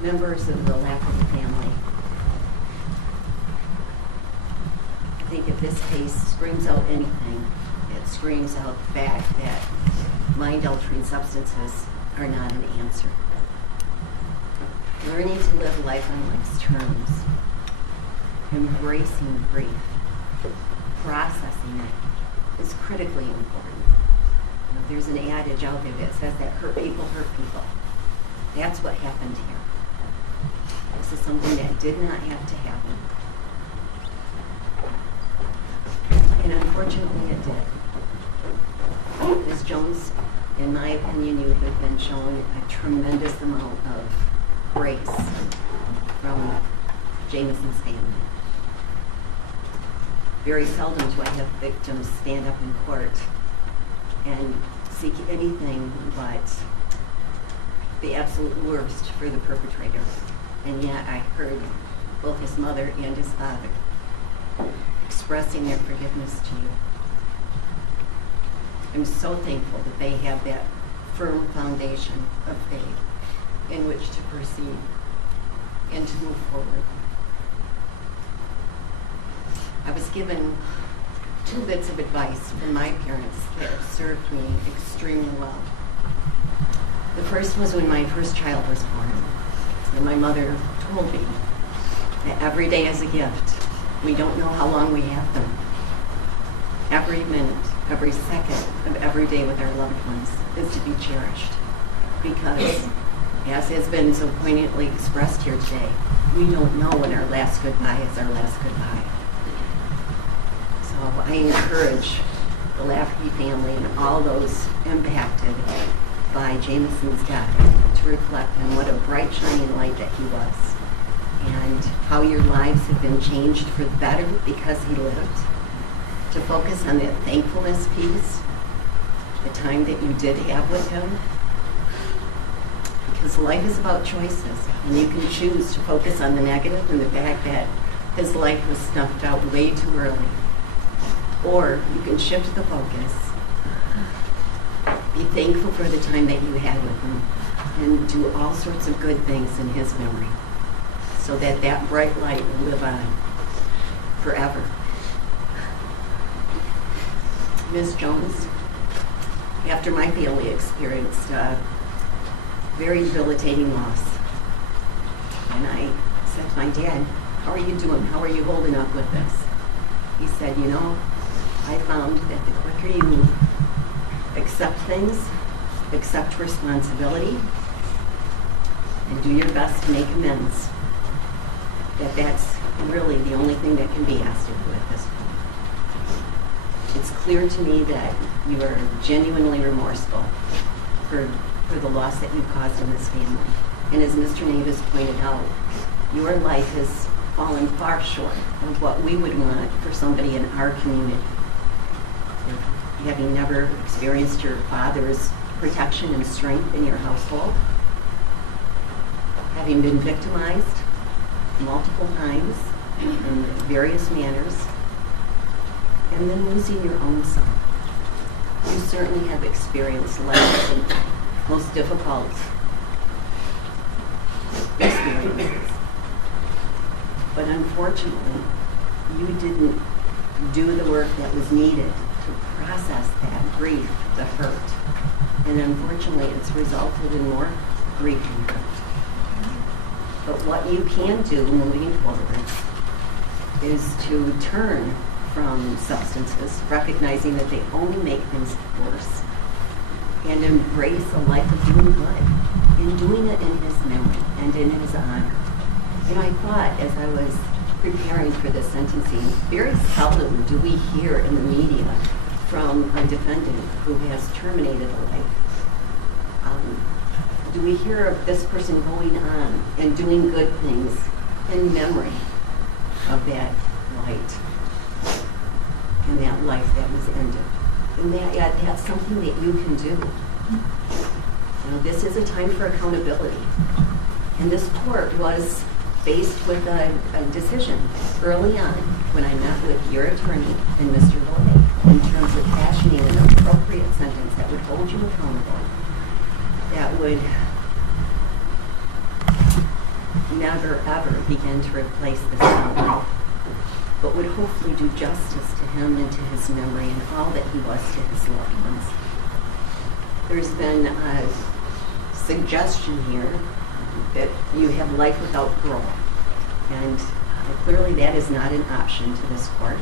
members of the Lafferty family, I think if this case screams out anything, it screams out the fact that mind-altering substances are not an answer. Learning to live life on life's terms, embracing grief, processing it is critically important. You know, there's an adage out there that says that hurt people hurt people. That's what happened here. This is something that did not have to happen. And unfortunately it did. Ms. Jones, in my opinion, you have been shown a tremendous amount of grace from Jamison's family. Very seldom do I have victims stand up in court and seek anything but the absolute worst for the perpetrator. And yet I heard both his mother and his father expressing their forgiveness to you. I'm so thankful that they have that firm foundation of faith in which to proceed and to move forward. I was given 2 bits of advice from my parents that served me extremely well. The first was when my first child was born, and my mother told me that every day is a gift. We don't know how long we have them. Every minute, every second of every day with our loved ones is to be cherished, because, as has been so poignantly expressed here today, we don't know when our last goodbye is our last goodbye. So I encourage the Lafferty family and all those impacted by Jamison's death to reflect on what a bright, shining light that he was, and how your lives have been changed for the better because he lived. To focus on that thankfulness piece, the time that you did have with him, because life is about choices, and you can choose to focus on the negative and the fact that his life was snuffed out way too early. Or you can shift the focus, be thankful for the time that you had with him, and do all sorts of good things in his memory, so that that bright light will live on forever. Ms. Jones, after my family experienced a very debilitating loss, and I said to my dad, "How are you doing? How are you holding up with this?" He said, "You know, I found that the quicker you accept things, accept responsibility, and do your best to make amends, that's really the only thing that can be asked of you at this point. It's clear to me that you are genuinely remorseful for the loss that you caused in this family. And as Mr. Navis pointed out, your life has fallen far short of what we would want for somebody in our community. Having never experienced your father's protection and strength in your household, having been victimized multiple times in various manners, and then losing your own son. You certainly have experienced life's most difficult experiences. But unfortunately, you didn't do the work that was needed to process that grief, the hurt. And unfortunately, it's resulted in more grief and hurt. But what you can do moving forward is to turn from substances, recognizing that they only make things worse, and embrace a life of doing good, and doing it in his memory and in his honor. You know, I thought as I was preparing for this sentencing, very seldom do we hear in the media from a defendant who has terminated a life. Do we hear of this person going on and doing good things in memory of that light and that life that was ended? And that's something that you can do. You know, this is a time for accountability. And this court was faced with a decision early on when I met with your attorney and Mr. Loy in terms of fashioning an appropriate sentence that would hold you accountable, that would never, ever begin to replace this family, but would hopefully do justice to him and to his memory and all that he was to his loved ones. There's been a suggestion here that you have life without parole, and clearly that is not an option to this court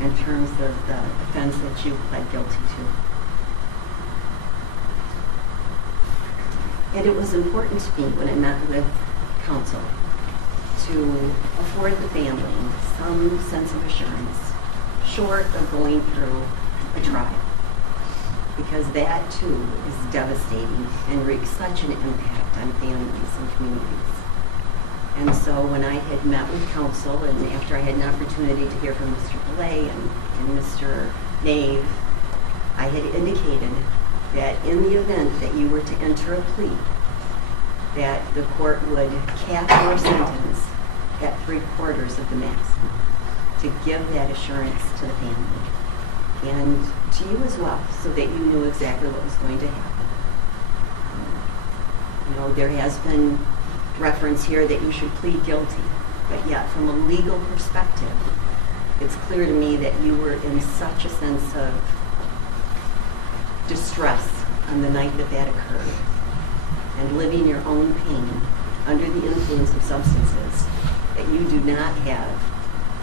in terms of the offense that you pled guilty to. And it was important to me when I met with counsel to afford the family some sense of assurance, short of going through a trial, because that too is devastating and wreaks such an impact on families and communities. And so when I had met with counsel, and after I had an opportunity to hear from Mr. Belay and Mr. Nave, I had indicated that in the event that you were to enter a plea, that the court would cap your sentence at 3/4 of the maximum to give that assurance to the family and to you as well, so that you knew exactly what was going to happen. There has been reference here that you should plead guilty, but yet from a legal perspective, it's clear to me that you were in such a sense of distress on the night that that occurred, and living your own pain under the influence of substances, that you do not have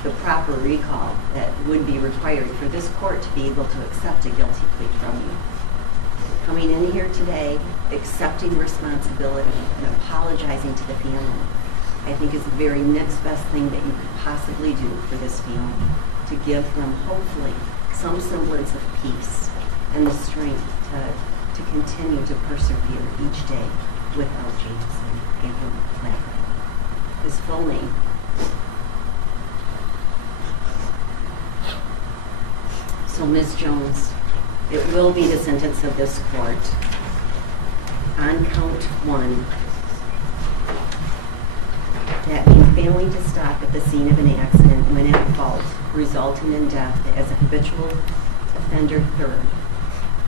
the proper recall that would be required for this court to be able to accept a guilty plea from you. Coming in here today, accepting responsibility and apologizing to the family, I think is the very next best thing that you could possibly do for this family, to give them hopefully some semblance of peace and the strength to continue to persevere each day without Jameson Abram Lafferty. His full name. So, Ms. Jones, it will be the sentence of this court on count 1 that means failing to stop at the scene of an accident when at fault, resulting in death as a habitual offender third.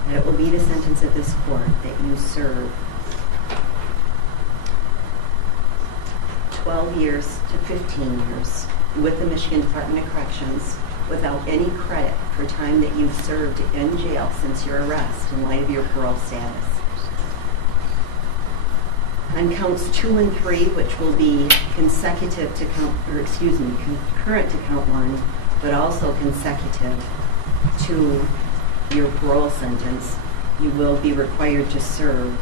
That it will be the sentence of this court that you serve 12 years to 15 years with the Michigan Department of Corrections without any credit for time that you've served in jail since your arrest in light of your parole status. On counts 2 and 3, which will be consecutive to concurrent to count 1, but also consecutive to your parole sentence, you will be required to serve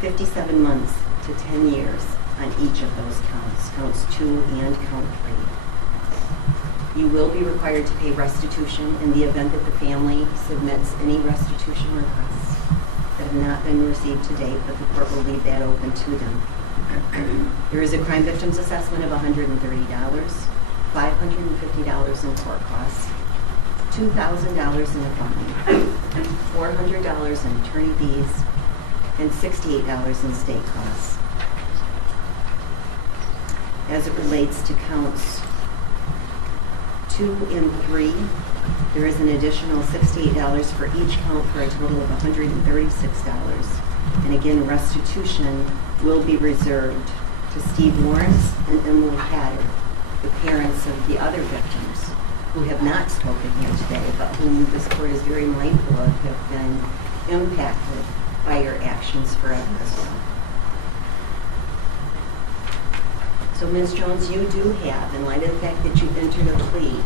57 months to 10 years on each of those counts 2 and count 3. You will be required to pay restitution in the event that the family submits any restitution requests that have not been received to date, but the court will leave that open to them. There is a crime victims assessment of $130, $550 in court costs, $2,000 in a fine, $400 in attorney fees, and $68 in state costs. As it relates to counts 2 and 3, there is an additional $68 for each count for a total of $136. And again, restitution will be reserved to Steve Lawrence and Emily Hatter, the parents of the other victims who have not spoken here today, but whom this court is very mindful of have been impacted by your actions forever as well. So, Ms. Jones, you do have, in light of the fact that you entered a plea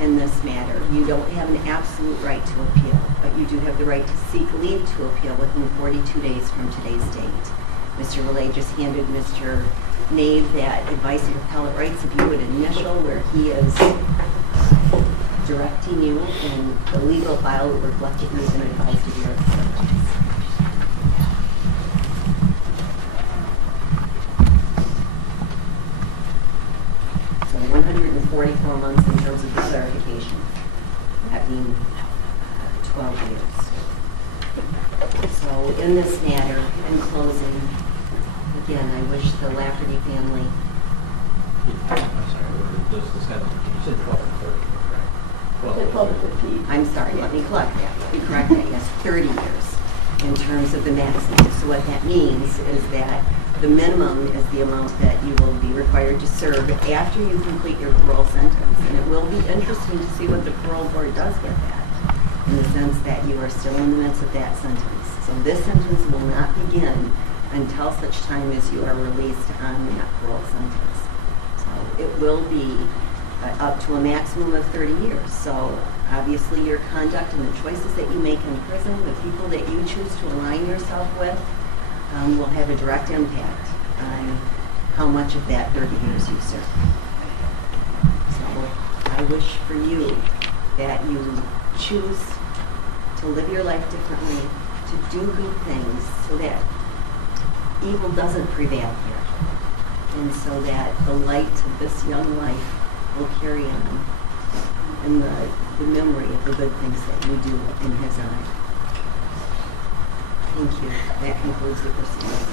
in this matter, you don't have an absolute right to appeal, but you do have the right to seek leave to appeal within 42 days from today's date. Mr. Relay just handed Mr. Nave that advice of appellate rights. If you would initial where he is directing you, and the legal file will reflect that you've been advised of your acceptance. So 144 months in terms of the clarification, that being 12 years. So in this matter, in closing, again, I wish the Lafferty family I'm sorry, just the 17, you said 12 and 30, correct? The 12 to 15. I'm sorry, let me correct that, yes, 30 years in terms of the maximum. So what that means is that the minimum is the amount that you will be required to serve after you complete your parole sentence. And it will be interesting to see what the parole board does with that, in the sense that you are still in the midst of that sentence. So this sentence will not begin until such time as you are released on that parole sentence. So it will be up to a maximum of 30 years. So obviously your conduct and the choices that you make in prison, the people that you choose to align yourself with, will have a direct impact on how much of that 30 years you serve. So I wish for you that you choose to live your life differently, to do good things so that evil doesn't prevail here, and so that the light of this young life will carry on in the memory of the good things that you do in His eye. Thank you. That concludes the proceedings.